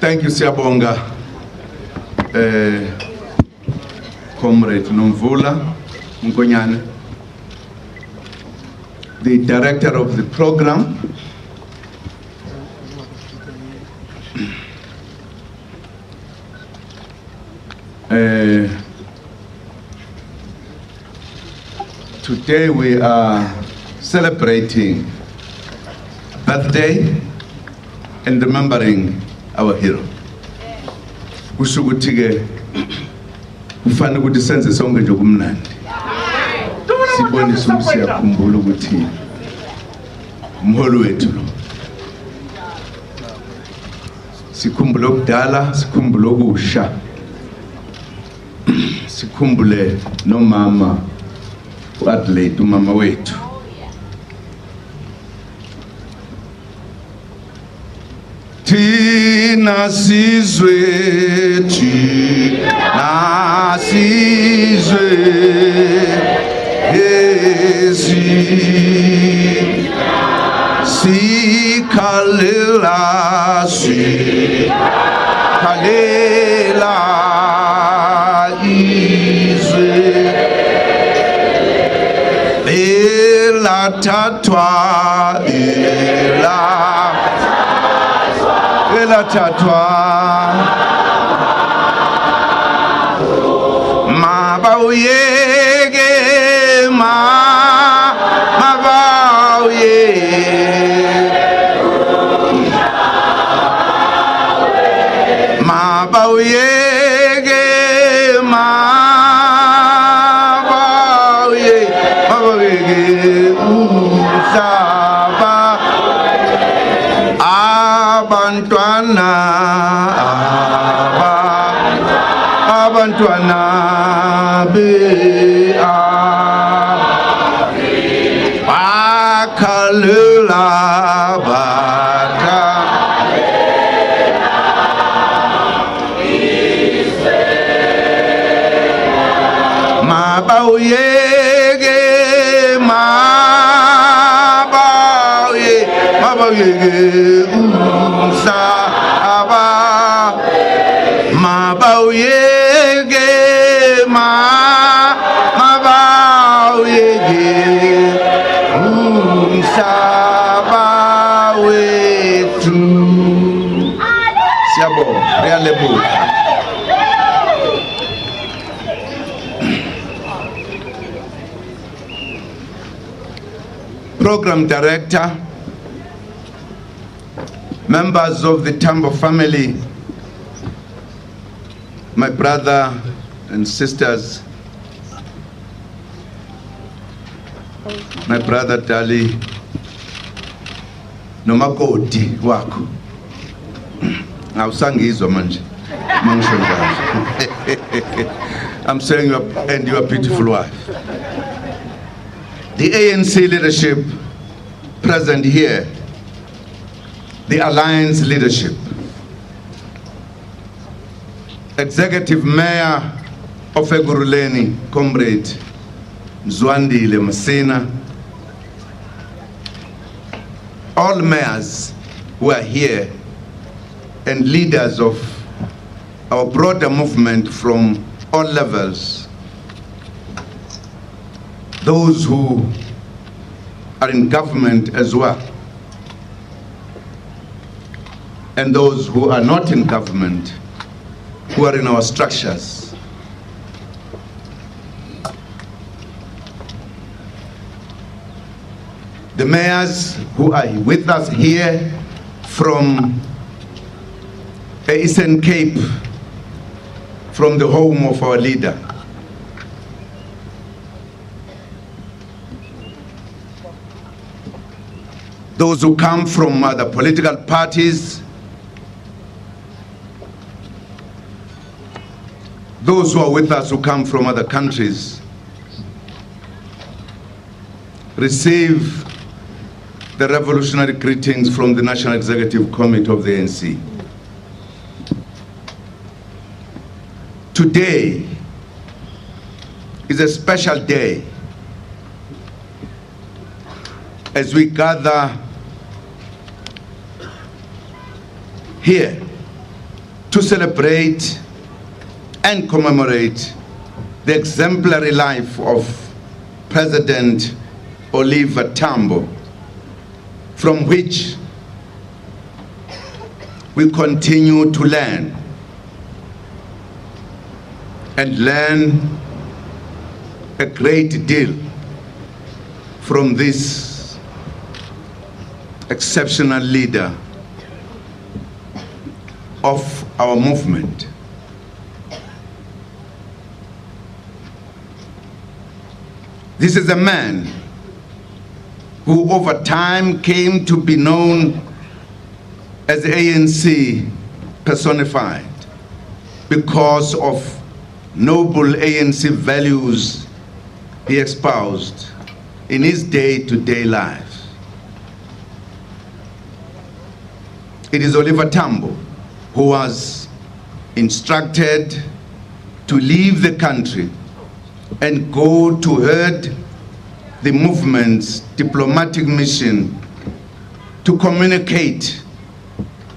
Thank you, Siyabonga, Comrade Nomvula Nkonyane, the director of the program. Today we are celebrating birthday and remembering our hero. Kusho ukuthi ke kufanele ukuthi senze sonke nje kumnandi. Sibonise ukuthi siyakhumbula ukuthi umholi wethu lo. Sikhumbule okudala, sikhumbule okusha. Sikhumbule nomama uAdelaide, umama wethu. Thina sizwe, thina sizwe, sikhalela, sikhalela izwe elathathwa elathathwa mabawuyeke mabawuyeke umhlaba abantwana bakhalela mabawuyeke umhlaba mabawuyeke umhlaba wethu. Siyabonga, uyalebuka. Program director, members of the Tambo family, my brother and sisters, my brother Dali, nomakoti wako. Awusangizwa manje. I'm saying you are, and your beautiful wife. The ANC leadership present here, the Alliance leadership, Executive Mayor of Eguruleni, Comrade Zwandile Masina, all mayors who are here, and leaders of our broader movement from all levels, those who are in government as well, and those who are not in government, who are in our structures. The mayors who are with us here from the Eastern Cape, from the home of our leader. Those who come from other political parties, those who are with us who come from other countries, receive the revolutionary greetings from the National Executive Committee of the ANC. Today is a special day as we gather here to celebrate and commemorate the exemplary life of President Oliver Tambo, from which we continue to learn and learn a great deal from this exceptional leader of our movement. This is a man who over time came to be known as the ANC personified because of noble ANC values he espoused in his day-to-day life. It is Oliver Tambo who was instructed to leave the country and go to head the movement's diplomatic mission to communicate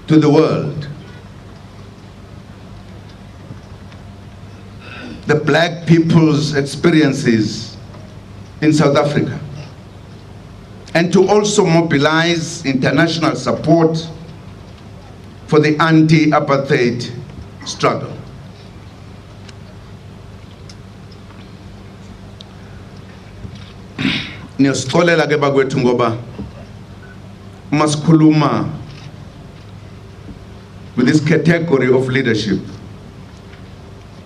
to the world the black people's experiences in South Africa, and to also mobilize international support for the anti-apartheid struggle. Niyasixolela ke bakwethu ngoba masikhuluma with this category of leadership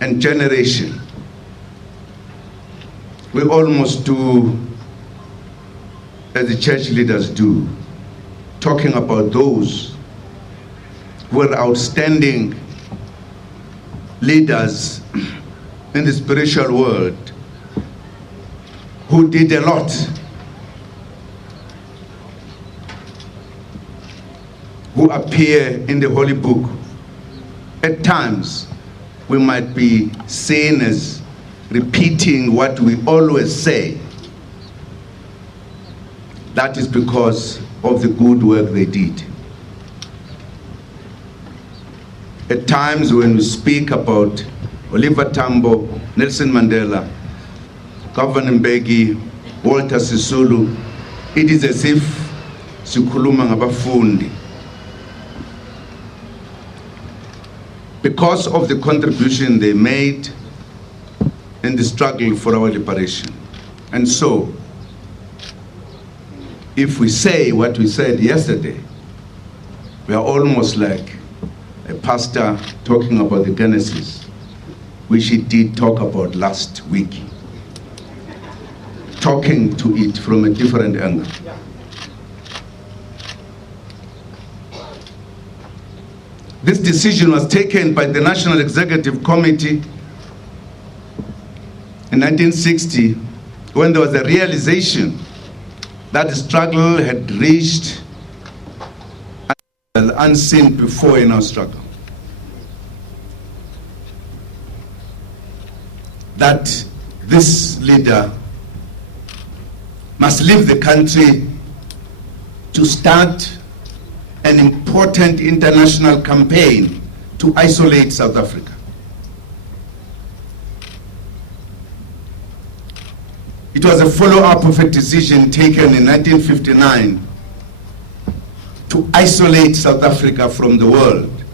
and generation, we almost do as the church leaders do, talking about those who were outstanding leaders in the spiritual world, who did a lot, who appear in the Holy Book. At times, we might be seen as repeating what we always say. That is because of the good work they did. At times when we speak about Oliver Tambo, Nelson Mandela, Governor Mbeki, Walter Sisulu, it is as if sikhuluma ngabafundi, because of the contribution they made in the struggle for our liberation. And so, if we say what we said yesterday, we are almost like a pastor talking about the Genesis, which he did talk about last week, talking to it from a different angle. This decision was taken by the National Executive Committee in 1960, when there was a realization that the struggle had reached an unseen before in our struggle. That this leader must leave the country to start an important international campaign to isolate South Africa. It was a follow-up of a decision taken in 1959 to isolate South Africa from the world,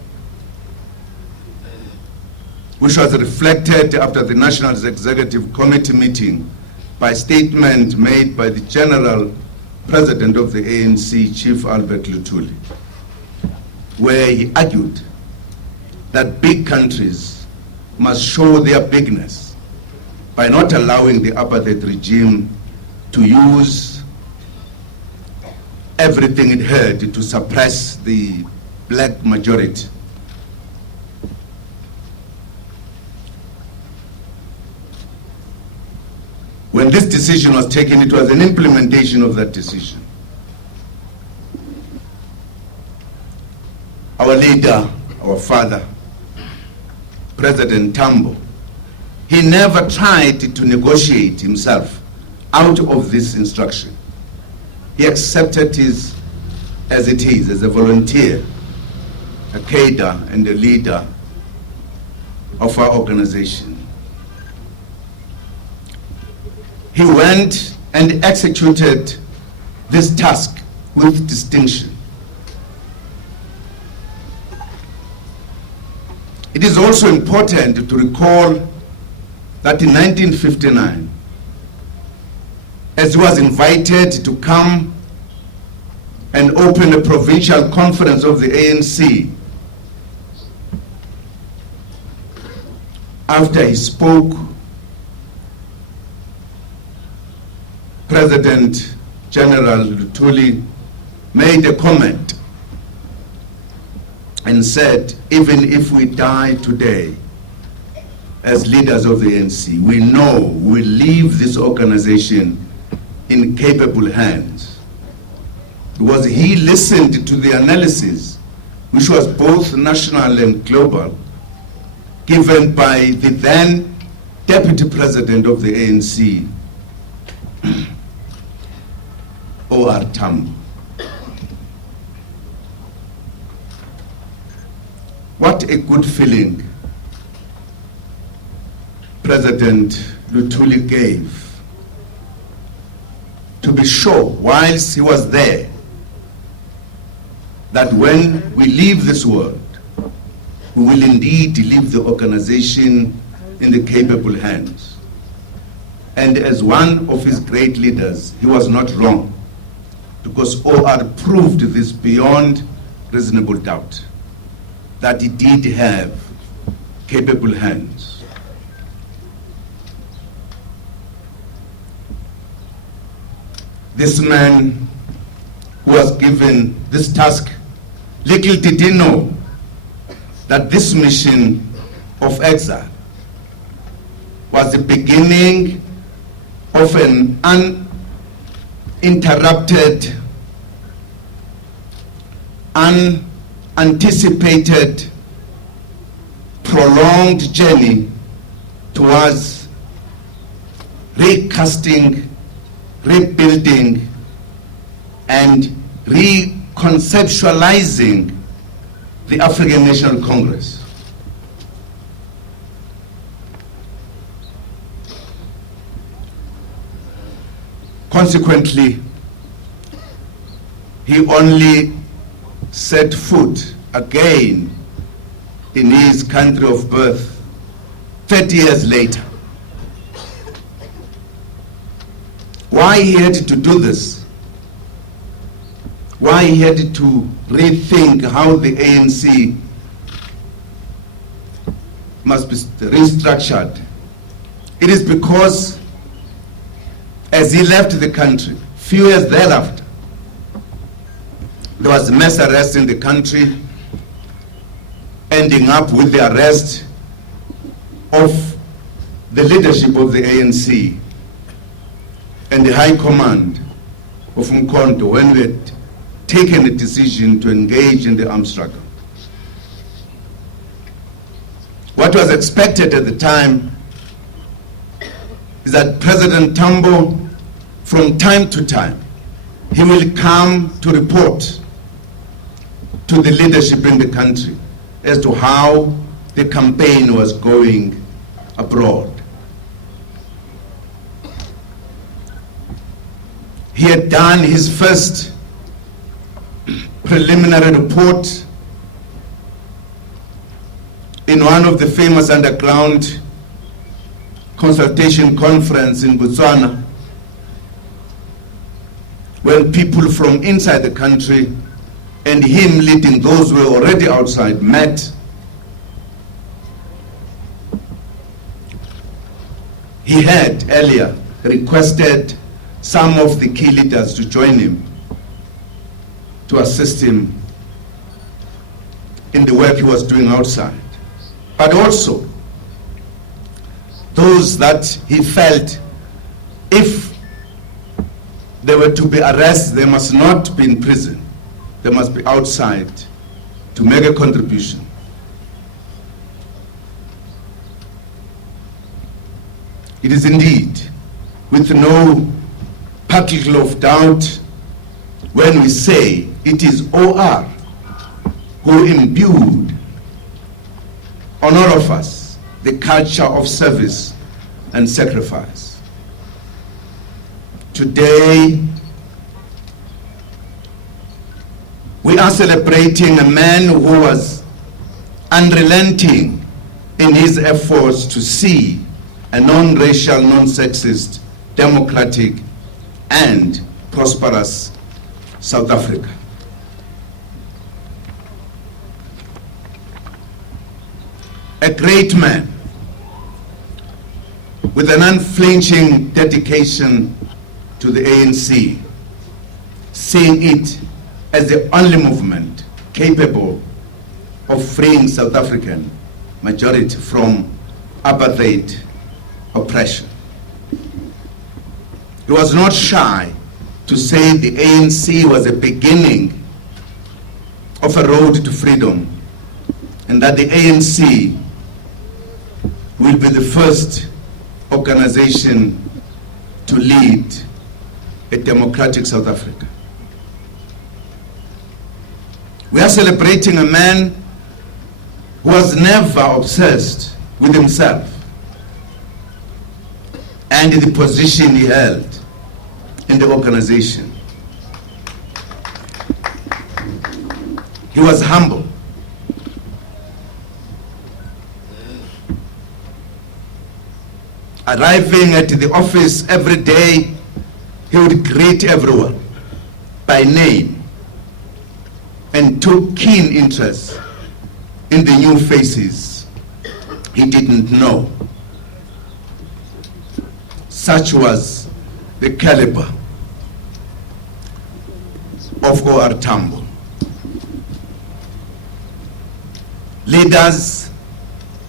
which was reflected after the National Executive Committee meeting by a statement made by the General President of the ANC, Chief Albert Luthuli, where he argued that big countries must show their bigness by not allowing the apartheid regime to use everything it had to suppress the black majority. When this decision was taken, it was an implementation of that decision. Our leader, our father, President Tambo, he never tried to negotiate himself out of this instruction. He accepted it as it is, as a volunteer, a cadre and a leader of our organization. He went and executed this task with distinction. It is also important to recall that in 1959, as he was invited to come and open a provincial conference of the ANC, after he spoke, President General Luthuli made a comment and said, even if we die today as leaders of the ANC, we know we'll leave this organization in capable hands. Because he listened to the analysis, which was both national and global, given by the then Deputy President of the ANC, OR Tambo. What a good feeling President Luthuli gave to be sure, whilst he was there, that when we leave this world, we will indeed leave the organization in the capable hands. And as one of his great leaders, he was not wrong, because OR proved this beyond reasonable doubt, that he did have capable hands. This man who was given this task, little did he know that this mission of exile was the beginning of an uninterrupted, unanticipated, prolonged journey towards recasting, rebuilding, and reconceptualizing the African National Congress. Consequently, he only set foot again in his country of birth 30 years later. Why he had to do this? Why he had to rethink how the ANC must be restructured? It is because as he left the country, few years thereafter, there was mass arrest in the country, ending up with the arrest of the leadership of the ANC and the high command of Mkhonto when we had taken a decision to engage in the armed struggle. What was expected at the time is that President Tambo, from time to time, he will come to report to the leadership in the country as to how the campaign was going abroad. He had done his first preliminary report in one of the famous underground consultation conference in Botswana, when people from inside the country and him leading those who were already outside met. He had earlier requested some of the key leaders to join him to assist him in the work he was doing outside, but also those that he felt if they were to be arrested, they must not be in prison, they must be outside to make a contribution. It is indeed with no particle of doubt when we say it is OR who imbued on all of us the culture of service and sacrifice. Today, we are celebrating a man who was unrelenting in his efforts to see a non-racial, non-sexist, democratic, and prosperous South Africa. A great man with an unflinching dedication to the ANC, seeing it as the only movement capable of freeing South African majority from apartheid oppression. He was not shy to say the ANC was a beginning of a road to freedom, and that the ANC will be the first organization to lead a democratic South Africa. We are celebrating a man who was never obsessed with himself and the position he held in the organization. He was humble. Arriving at the office every day, he would greet everyone by name and took keen interest in the new faces he didn't know. Such was the caliber of OR Tambo. Leaders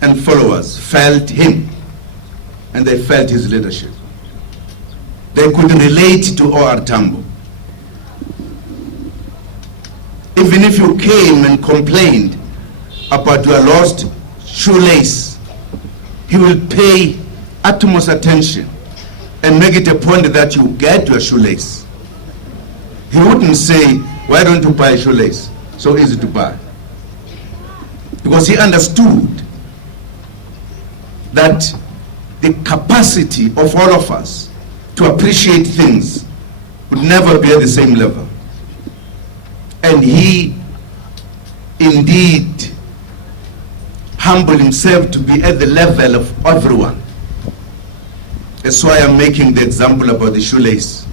and followers felt him, and they felt his leadership. They could relate to OR Tambo. Even if you came and complained about your lost shoelace, he will pay utmost attention and make it a point that you get your shoelace. He wouldn't say, why don't you buy a shoelace? So easy to buy. Because he understood that the capacity of all of us to appreciate things would never be at the same level. And he indeed humbled himself to be at the level of everyone. That's why I'm making the example about the shoelace.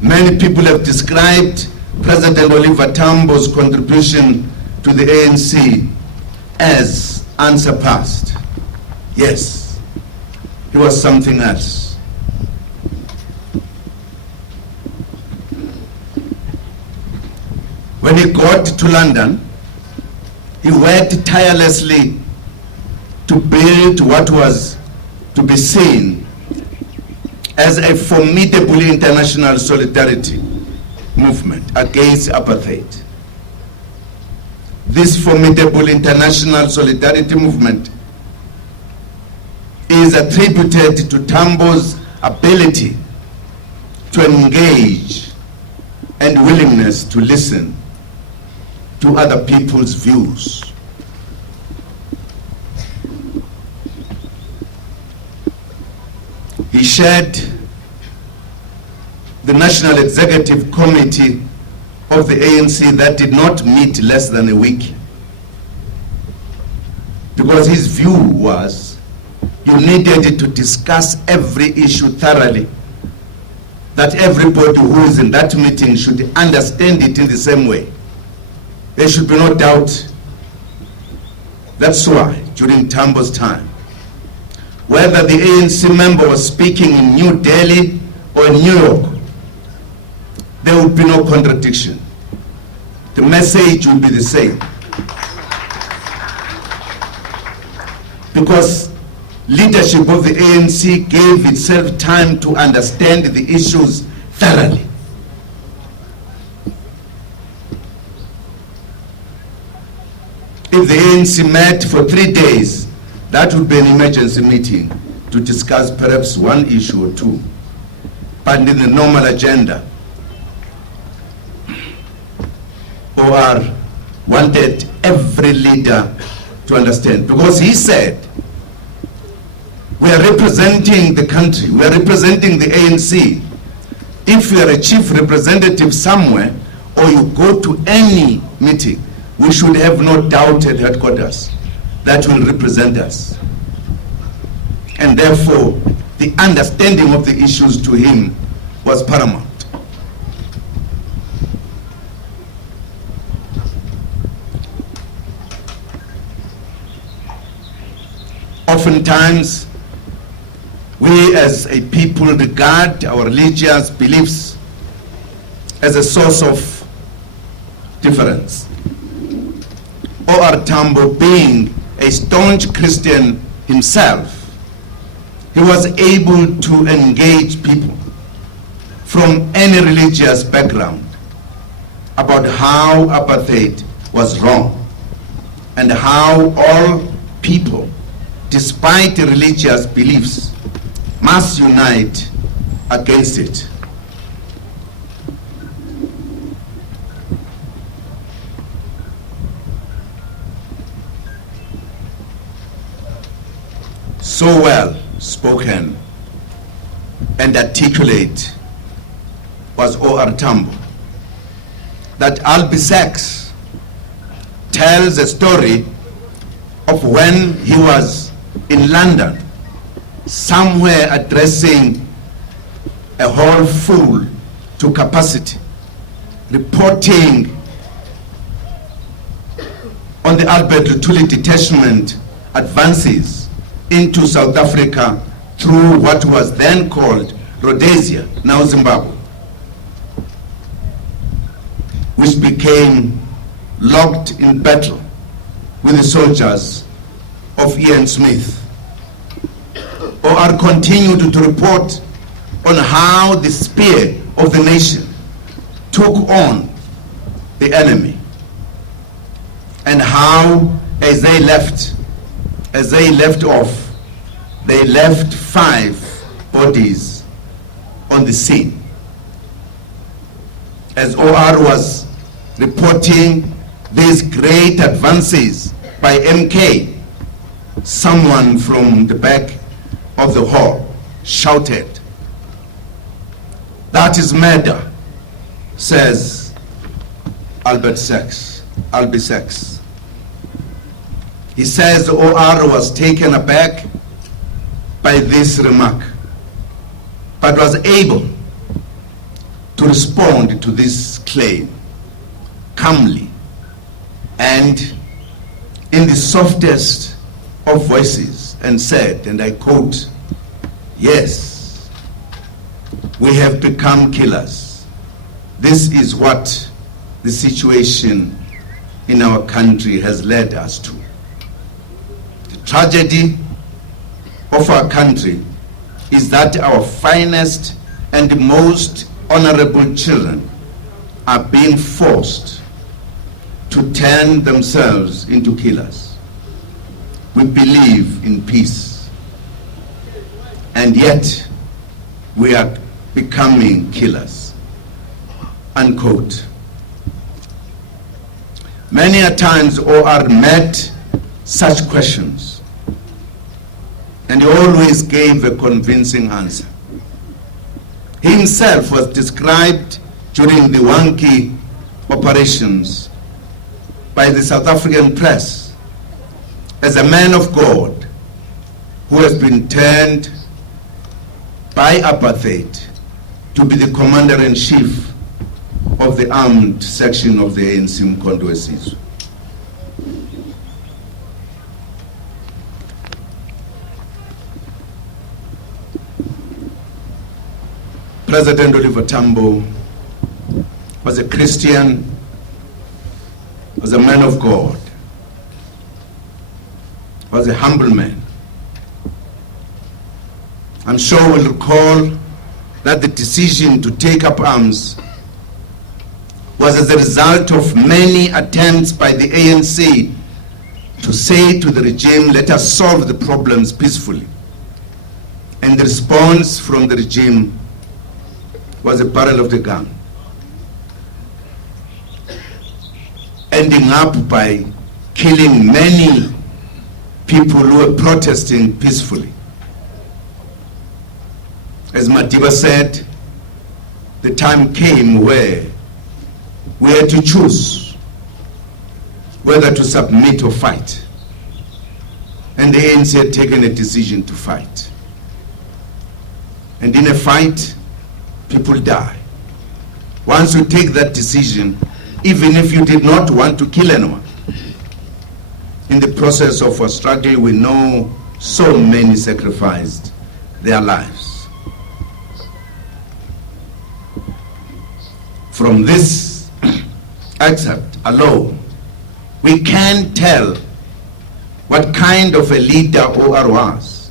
Many people have described President Oliver Tambo's contribution to the ANC as unsurpassed. Yes, he was something else. When he got to London, he worked tirelessly to build what was to be seen as a formidable international solidarity movement against apartheid. This formidable international solidarity movement is attributed to Tambo's ability to engage and willingness to listen to other people's views. He chaired the National Executive Committee of the ANC that did not meet less than a week, because his view was you needed to discuss every issue thoroughly, that everybody who is in that meeting should understand it in the same way. There should be no doubt. That's why during Tambo's time, whether the ANC member was speaking in New Delhi or in New York, there would be no contradiction. The message would be the same. Because leadership of the ANC gave itself time to understand the issues thoroughly. If the ANC met for 3 days, that would be an emergency meeting to discuss perhaps one issue or two. but in the normal agenda. OR wanted every leader to understand, because he said, we are representing the country, we are representing the ANC. If you are a chief representative somewhere, or you go to any meeting, we should have no doubt at headquarters that will represent us. And therefore, the understanding of the issues to him was paramount. Oftentimes, we as a people regard our religious beliefs as a source of difference. OR Tambo, being a staunch Christian himself, he was able to engage people from any religious background about how apartheid was wrong and how all people, despite religious beliefs, must unite against it. So well spoken and articulate was OR Tambo that Albie Sachs tells a story of when he was in London, somewhere addressing a hall full to capacity, reporting on the Albert Luthuli detachment advances into South Africa through what was then called Rhodesia, now Zimbabwe, which became locked in battle with the soldiers of Ian Smith. OR continued to report on how the spear of the nation took on the enemy, and how as they left off, they left 5 bodies on the scene. As OR was reporting these great advances by MK, someone from the back of the hall shouted, "That is murder," says Albie Sachs. He says OR was taken aback by this remark, but was able to respond to this claim calmly and in the softest of voices, and said, and I quote, "Yes, we have become killers. This is what the situation in our country has led us to. The tragedy of our country is that our finest and most honorable children are being forced to turn themselves into killers. We believe in peace, and yet we are becoming killers," unquote. Many a times OR met such questions, and he always gave a convincing answer. He himself was described during the Wankie operations by the South African press as a man of God who has been turned by apartheid to be the commander-in-chief of the armed section of the ANC Mkhonto weSizwe. President Oliver Tambo was a Christian, was a man of God, was a humble man. I'm sure we'll recall that the decision to take up arms was as a result of many attempts by the ANC to say to the regime, "Let us solve the problems peacefully." And the response from the regime was a barrel of the gun, ending up by killing many people who were protesting peacefully. As Madiba said, the time came where we had to choose whether to submit or fight. And the ANC had taken a decision to fight. And in a fight, people die. Once you take that decision, even if you did not want to kill anyone, in the process of our struggle, we know so many sacrificed their lives. From this excerpt alone, we can tell what kind of a leader OR was.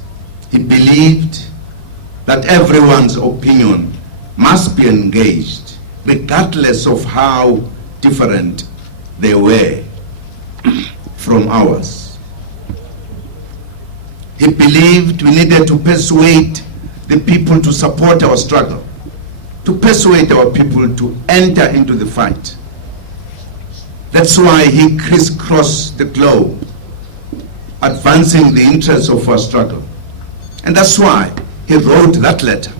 He believed that everyone's opinion must be engaged, regardless of how different they were from ours. He believed we needed to persuade the people to support our struggle, to persuade our people to enter into the fight. That's why he crisscrossed the globe, advancing the interests of our struggle. And that's why he wrote that letter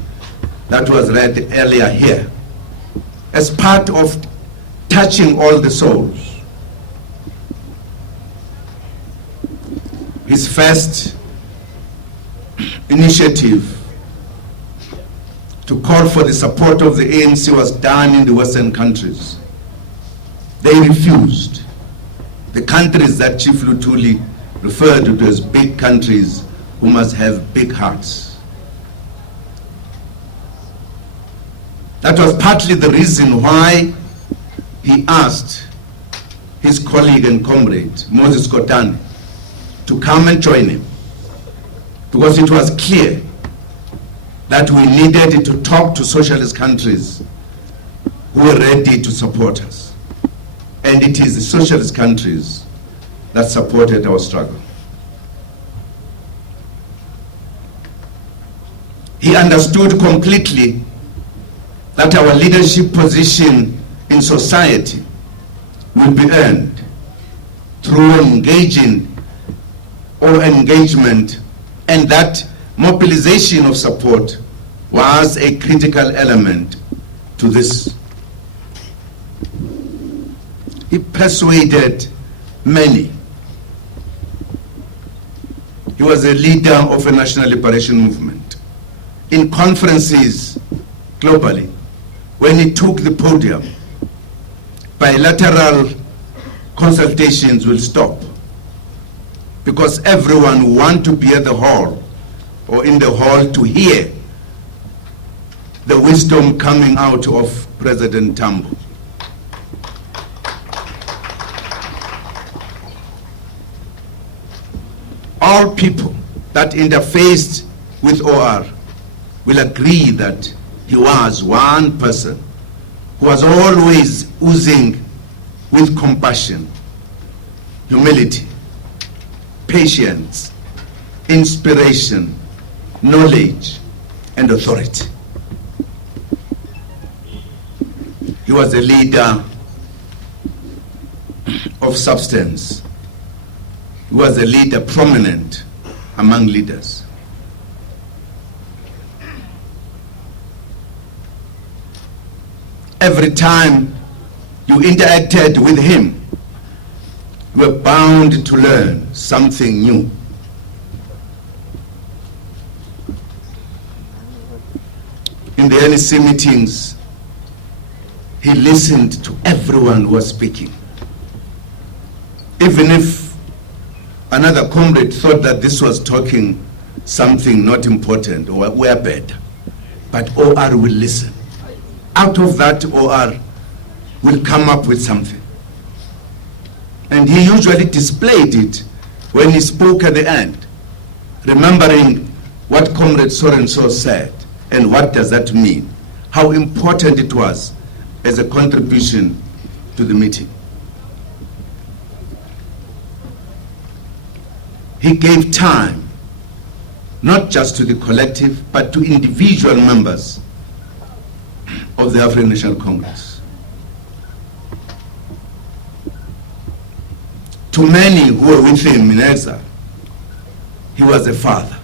that was read earlier here, as part of touching all the souls. His first initiative to call for the support of the ANC was done in the Western countries. They refused. The countries that Chief Luthuli referred to as big countries who must have big hearts. That was partly the reason why he asked his colleague and comrade, Moses Kotane, to come and join him, because it was clear that we needed to talk to socialist countries who were ready to support us. And it is the socialist countries that supported our struggle. He understood completely that our leadership position in society will be earned through engagement, and that mobilization of support was a critical element to this. He persuaded many. He was a leader of a national liberation movement. In conferences globally, when he took the podium, bilateral consultations will stop, because everyone wants to be at the hall or in the hall to hear the wisdom coming out of President Tambo. All people that interfaced with OR will agree that he was one person who was always oozing with compassion, humility, patience, inspiration, knowledge, and authority. He was a leader of substance. He was a leader prominent among leaders. Every time you interacted with him, you were bound to learn something new. In the NEC meetings, he listened to everyone who was speaking. Even if another comrade thought that this was talking something not important or were bad, but OR will listen. Out of that, OR will come up with something. And he usually displayed it when he spoke at the end, remembering what Comrade so-and-so said, and what does that mean, how important it was as a contribution to the meeting. He gave time, not just to the collective, but to individual members of the African National Congress. To many who were with him in exile, he was a father,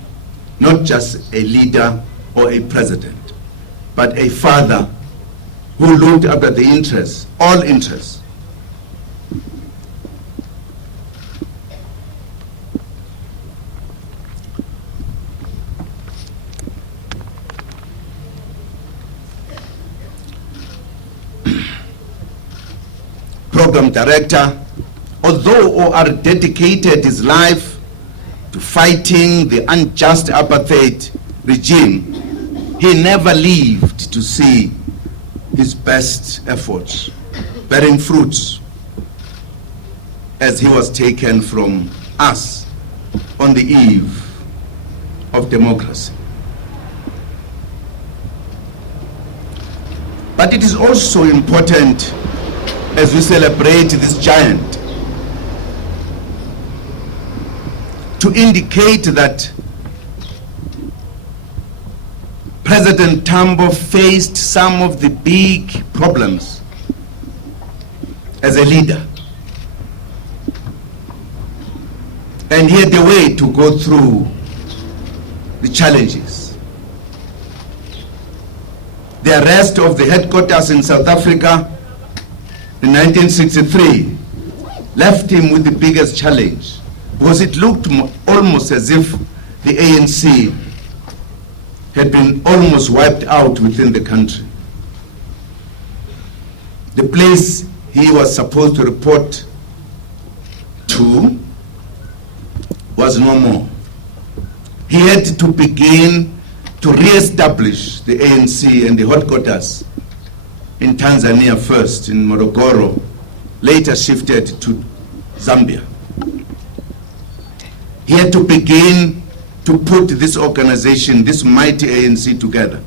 not just a leader or a president, but a father who looked after the interests, all interests. Program director, although OR dedicated his life to fighting the unjust apartheid regime, he never lived to see his best efforts bearing fruits as he was taken from us on the eve of democracy. But it is also important, as we celebrate this giant, to indicate that President Tambo faced some of the big problems as a leader, and he had a way to go through the challenges. The arrest of the headquarters in South Africa in 1963 left him with the biggest challenge, because it looked almost as if the ANC had been almost wiped out within the country. The place he was supposed to report to was no more. He had to begin to re-establish the ANC and the headquarters in Tanzania first, in Morogoro, later shifted to Zambia. He had to begin to put this organization, this mighty ANC, together,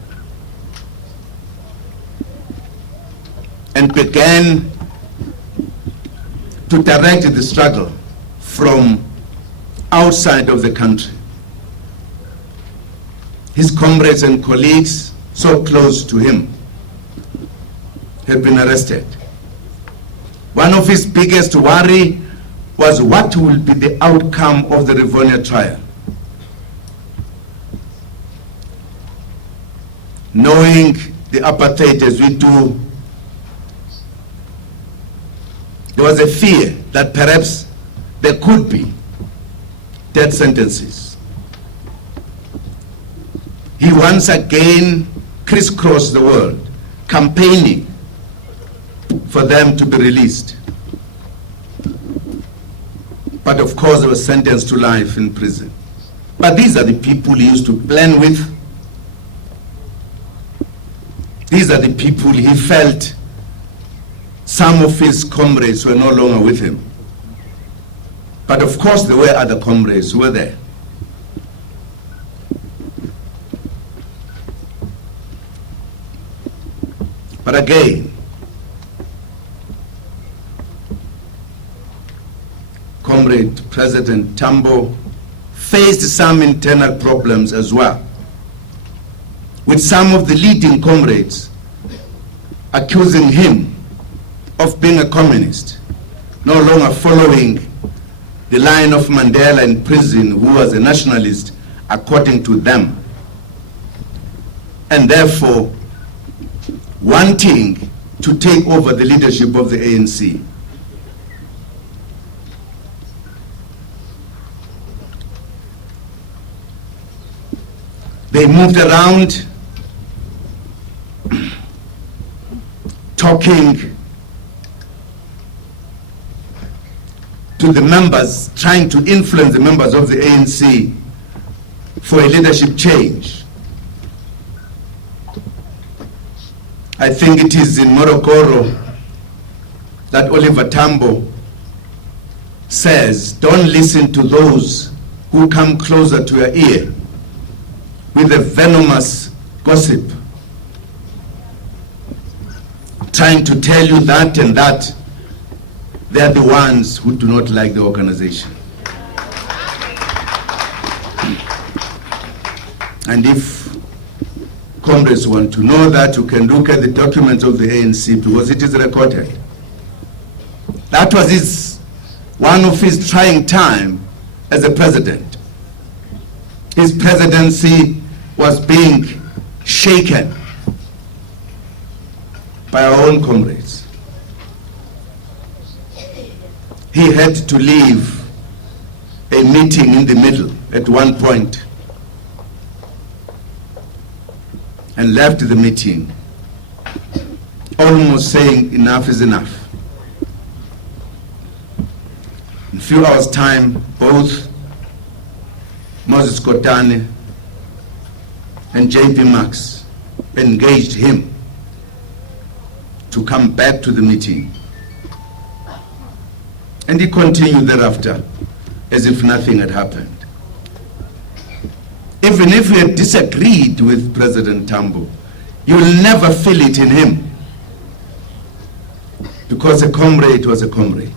and began to direct the struggle from outside of the country. His comrades and colleagues, so close to him, had been arrested. One of his biggest worry was what will be the outcome of the Rivonia trial. Knowing the apartheid as we do, there was a fear that perhaps there could be death sentences. He once again crisscrossed the world, campaigning for them to be released. But of course, they were sentenced to life in prison. But these are the people he used to plan with. These are the people he felt some of his comrades were no longer with him. But of course, there were other comrades who were there. But again, Comrade President Tambo faced some internal problems as well, with some of the leading comrades accusing him of being a communist, no longer following the line of Mandela in prison, who was a nationalist according to them, and therefore wanting to take over the leadership of the ANC. They moved around talking to the members, trying to influence the members of the ANC for a leadership change. I think it is in Morogoro that Oliver Tambo says, don't listen to those who come closer to your ear with a venomous gossip, trying to tell you that and that. They are the ones who do not like the organization. And if comrades want to know that, you can look at the documents of the ANC because it is recorded. That was one of his trying time as a president. His presidency was being shaken by our own comrades. He had to leave a meeting in the middle at one point and left the meeting almost saying enough is enough. In a few hours' time, both Moses Kotane and J.P. Max engaged him to come back to the meeting. And he continued thereafter as if nothing had happened. Even if we had disagreed with President Tambo, you will never feel it in him, because a comrade was a comrade.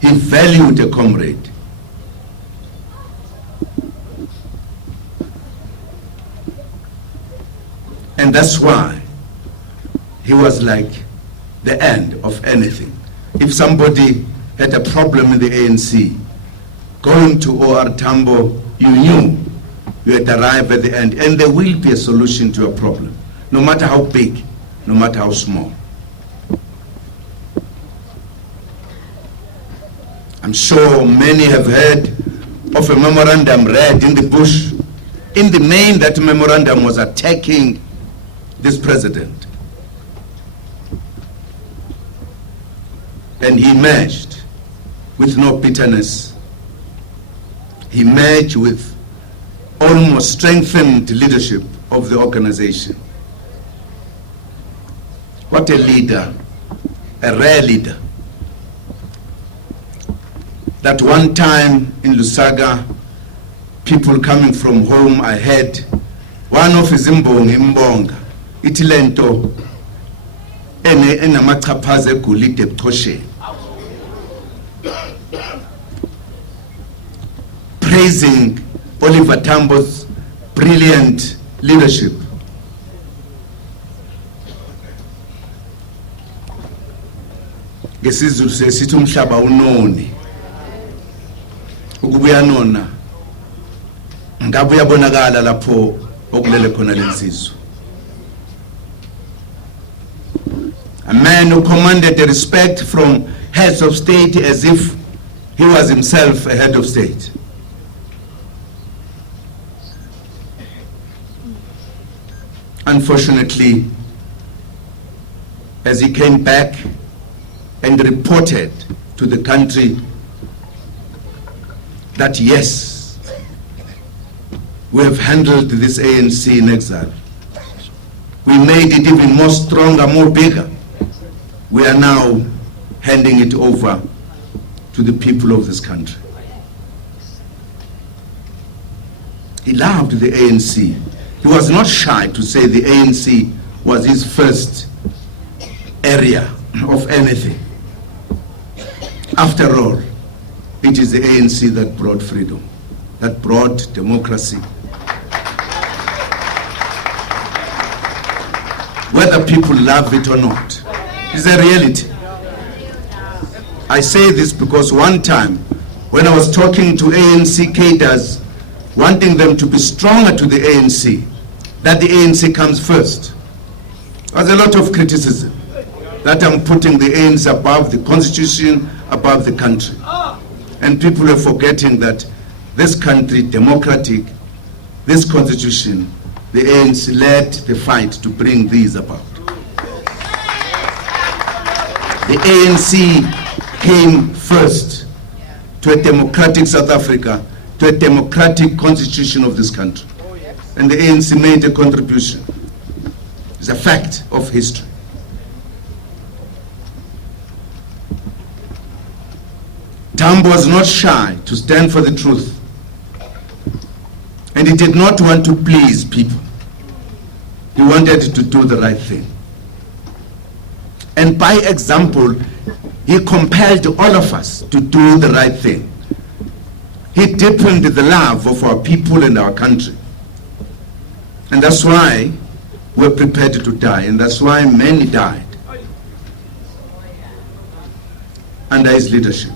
He valued a comrade. And that's why he was like the end of anything. If somebody had a problem with the ANC, going to OR Tambo, you knew you had arrived at the end, and there will be a solution to a problem, no matter how big, no matter how small. I'm sure many have heard of a memorandum read in the bush. In the main, that memorandum was attacking this president. And he emerged with no bitterness. He emerged with almost strengthened leadership of the organization. What a leader, a rare leader. That one time in Lusaka, people coming from home, I heard one of his imbonga, itilento, enamachaphaze gulite butoshe, praising Oliver Tambo's brilliant leadership. Ngesizulu sesithi umhlaba unoni. Ukubuya nona ngabe uyabonakala lapho okulele khona lensizwe. A man who commanded the respect from heads of state as if he was himself a head of state. Unfortunately, as he came back and reported to the country that yes, we have handled this ANC in exile. We made it even more stronger, more bigger. We are now handing it over to the people of this country. He loved the ANC. He was not shy to say the ANC was his first area of anything. After all, it is the ANC that brought freedom, that brought democracy. Whether people love it or not, it's a reality. I say this because one time, when I was talking to ANC cadres, wanting them to be stronger to the ANC, that the ANC comes first, there was a lot of criticism that I'm putting the ANC above the constitution, above the country. And people are forgetting that this country, democratic, this constitution, the ANC led the fight to bring these about. The ANC came first to a democratic South Africa, to a democratic constitution of this country. And the ANC made a contribution. It's a fact of history. Tambo was not shy to stand for the truth. And he did not want to please people. He wanted to do the right thing. And by example, he compelled all of us to do the right thing. He deepened the love of our people and our country. And that's why we're prepared to die, and that's why many died under his leadership.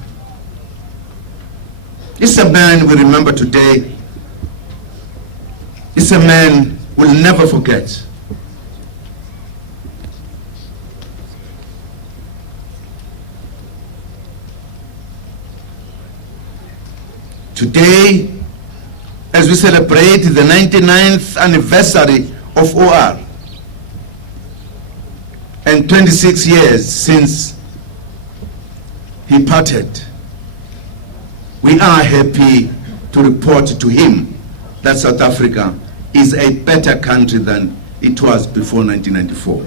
It's a man we remember today. It's a man we'll never forget. Today, as we celebrate the 99th anniversary of OR, and 26 years since he parted, we are happy to report to him that South Africa is a better country than it was before 1994.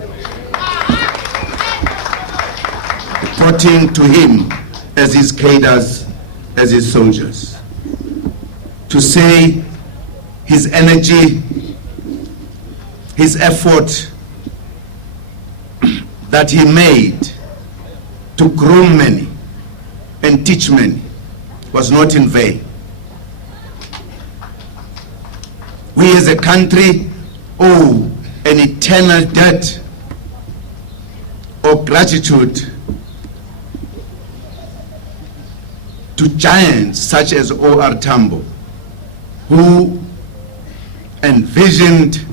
Reporting to him as his cadres, as his soldiers, to say his energy, his effort that he made to groom many and teach many was not in vain. We as a country owe an eternal debt of gratitude to giants such as OR Tambo, who envisioned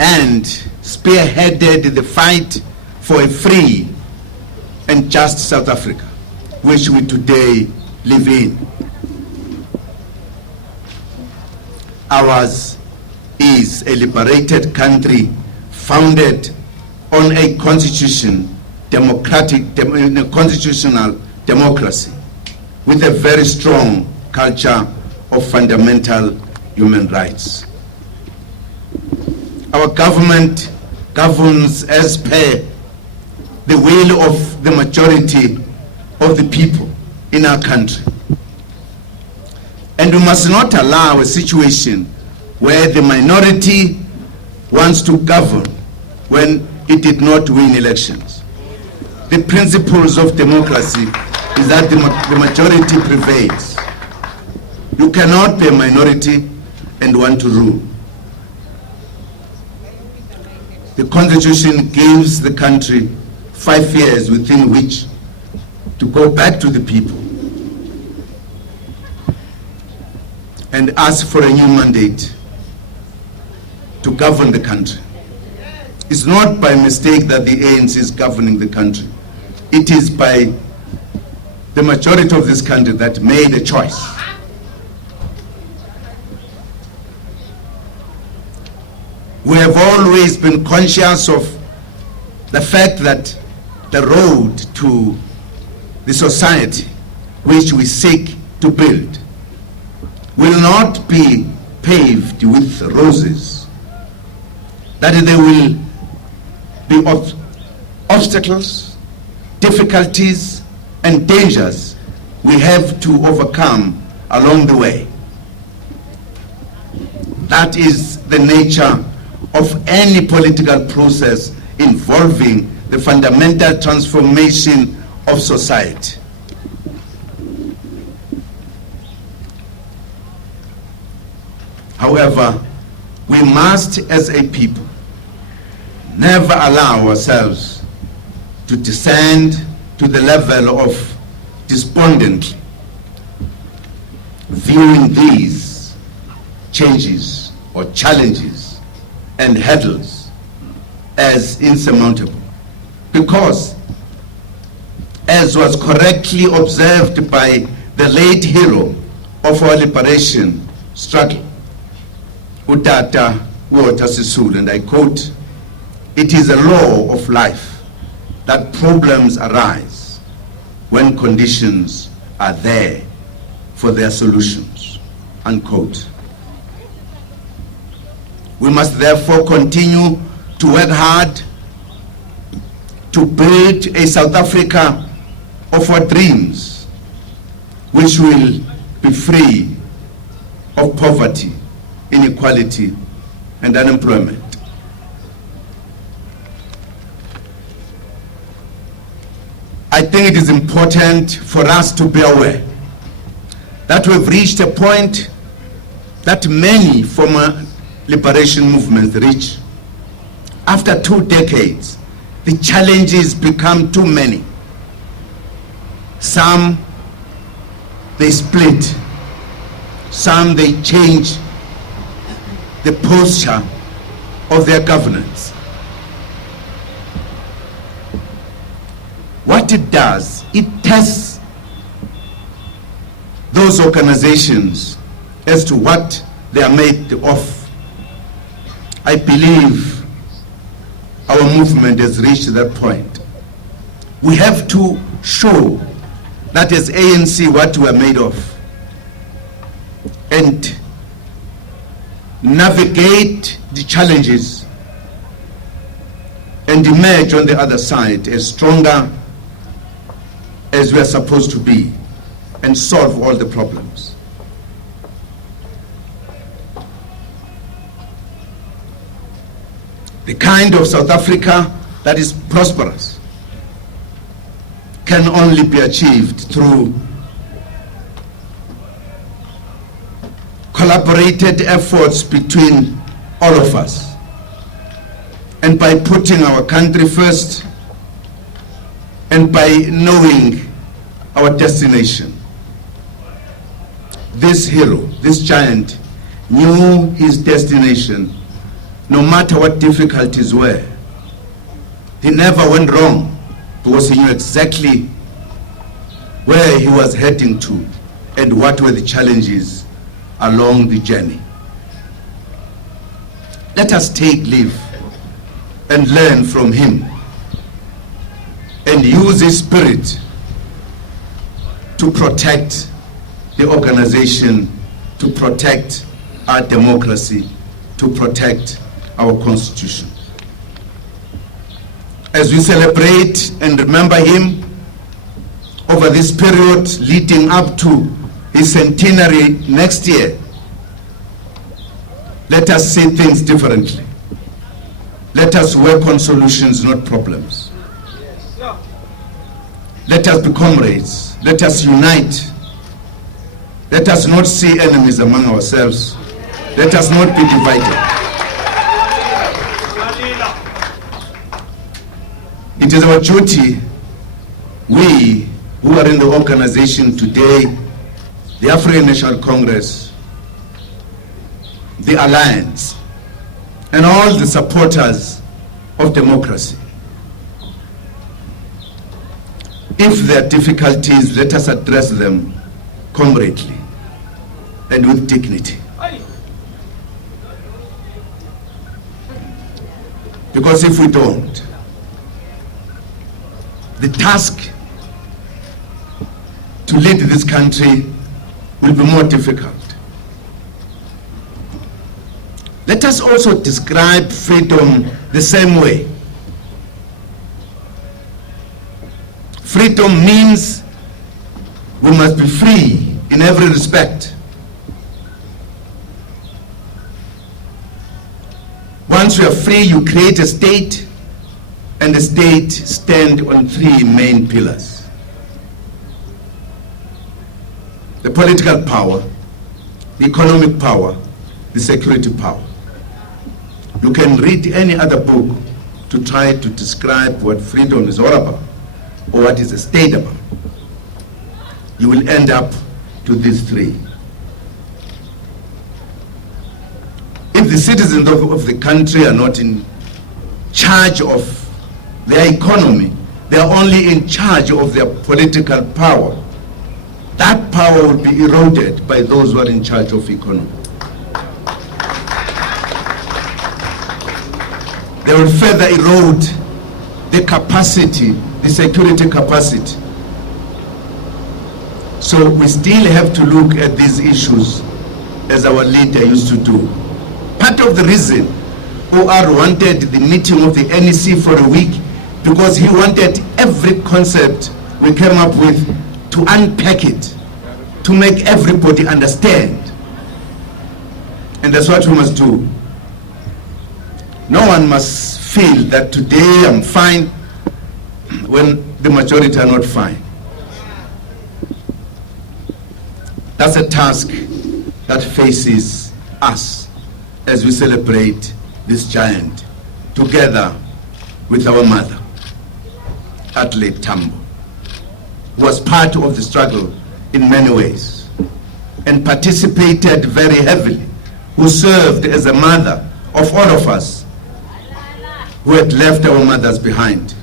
and spearheaded the fight for a free and just South Africa, which we today live in. Ours is a liberated country founded on a constitutional democracy with a very strong culture of fundamental human rights. Our government governs as per the will of the majority of the people in our country. And we must not allow a situation where the minority wants to govern when it did not win elections. The principles of democracy is that the majority prevails. You cannot be a minority and want to rule. The Constitution gives the country 5 years within which to go back to the people and ask for a new mandate to govern the country. It's not by mistake that the ANC is governing the country. It is by the majority of this country that made a choice. We have always been conscious of the fact that the road to the society which we seek to build will not be paved with roses, that there will be obstacles, difficulties, and dangers we have to overcome along the way. That is the nature of any political process involving the fundamental transformation of society. However, we must, as a people, never allow ourselves to descend to the level of despondently viewing these changes or challenges and hurdles as insurmountable. Because, as was correctly observed by the late hero of our liberation struggle, Utata Walter Sisulu, and I quote, "It is a law of life that problems arise when conditions are there for their solutions," unquote. We must therefore continue to work hard to build a South Africa of our dreams, which will be free of poverty, inequality, and unemployment. I think it is important for us to be aware that we've reached a point that many former liberation movements reach. After 2 decades, the challenges become too many. Some, they split. Some, they change the posture of their governance. What it does, it tests those organizations as to what they are made of. I believe our movement has reached that point. We have to show that as ANC what we are made of and navigate the challenges and emerge on the other side as stronger as we are supposed to be and solve all the problems. The kind of South Africa that is prosperous can only be achieved through collaborated efforts between all of us and by putting our country first and by knowing our destination. This hero, this giant, knew his destination no matter what difficulties were. He never went wrong because he knew exactly where he was heading to and what were the challenges along the journey. Let us take leave and learn from him and use his spirit to protect the organization, to protect our democracy, to protect our constitution. As we celebrate and remember him over this period leading up to his centenary next year, let us see things differently. Let us work on solutions, not problems. Let us be comrades. Let us unite. Let us not see enemies among ourselves. Let us not be divided. It is our duty, we who are in the organization today, the African National Congress, the Alliance, and all the supporters of democracy. If there are difficulties, let us address them comradely and with dignity. Because if we don't, the task to lead this country will be more difficult. Let us also describe freedom the same way. Freedom means we must be free in every respect. Once you are free, you create a state, and the state stands on 3 main pillars: the political power, the economic power, the security power. You can read any other book to try to describe what freedom is all about or what is a state about. You will end up to these 3. If the citizens of the country are not in charge of their economy, they are only in charge of their political power. That power will be eroded by those who are in charge of economy. They will further erode the capacity, the security capacity. So we still have to look at these issues as our leader used to do. Part of the reason OR wanted the meeting of the NEC for a week, because he wanted every concept we came up with to unpack it, to make everybody understand. And that's what we must do. No one must feel that today I'm fine when the majority are not fine. That's a task that faces us as we celebrate this giant together with our mother, Adelaide Tambo, who was part of the struggle in many ways and participated very heavily, who served as a mother of all of us who had left our mothers behind.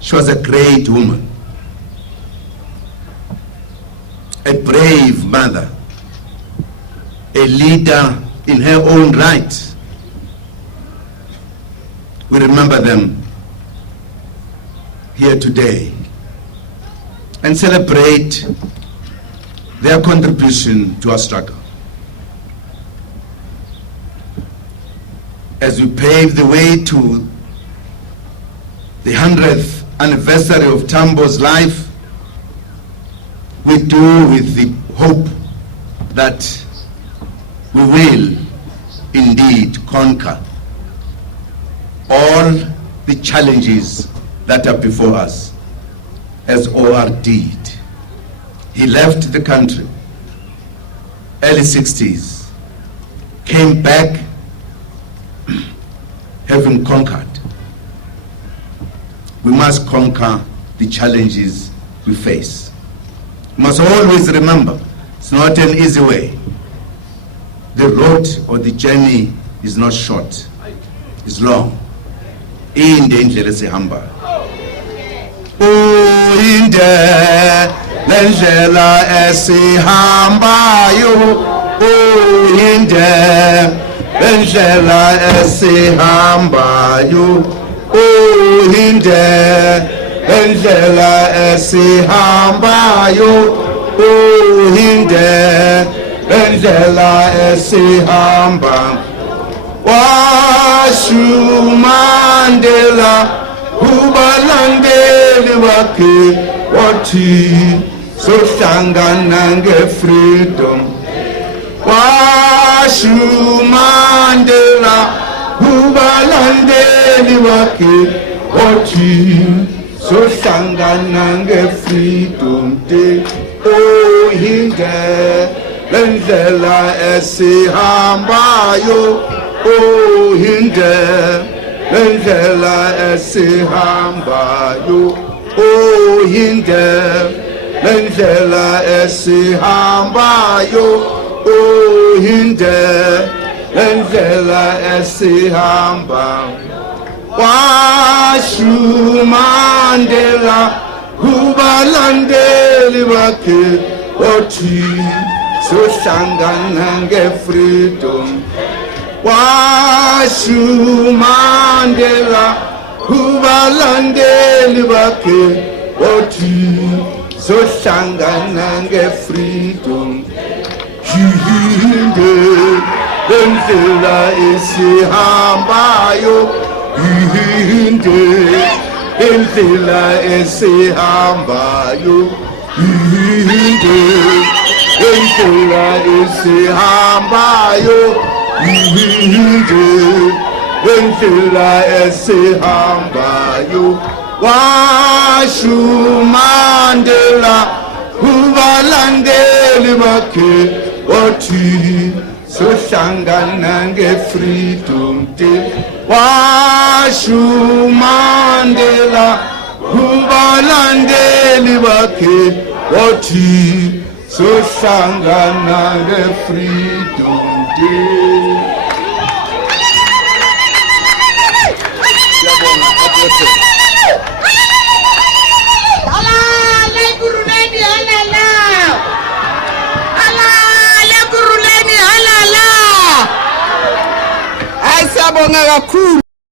She was a great woman, a brave mother, a leader in her own right. We remember them here today and celebrate their contribution to our struggle. As we pave the way to the 100th anniversary of Tambo's life, we do with the hope that we will indeed conquer all the challenges that are before us, as OR did. He left the country, early 60s, came back having conquered. We must conquer the challenges we face. We must always remember, it's not an easy way. The road or the journey is not short, it's long. Inde indlela sihamba. Inde lendlela esihambayo. Inde lendlela esihambayo. Inde lendlela esihambayo. Inde lendlela esihambayo. Washu Mandela ubalandeli wakhe wathi sohlangana nge-freedom. Washu Mandela ubalandeli wakhe wathi sohlangana nge-freedom day. Oh inde lendlela esihambayo. Oh inde lendlela esihambayo. Oh inde lendlela esihambayo. Oh inde lendlela esihambayo. Washu Mandela ubalandeli bakhe wathi sohlangana nge-freedom. Washu Mandela ubalandeli bakhe wathi sohlangana nge-freedom. Inde lendlela esihambayo. Inde lendlela esihambayo. Inde lendlela esihambayo. Inde lendlela esihambayo. Washu Mandela ubalandeli bakhe wathi sohlangana nge-freedom day. Washu Mandela ubalandeli bakhe wathi sohlangana nge-freedom day. Siyabonga kakhulu.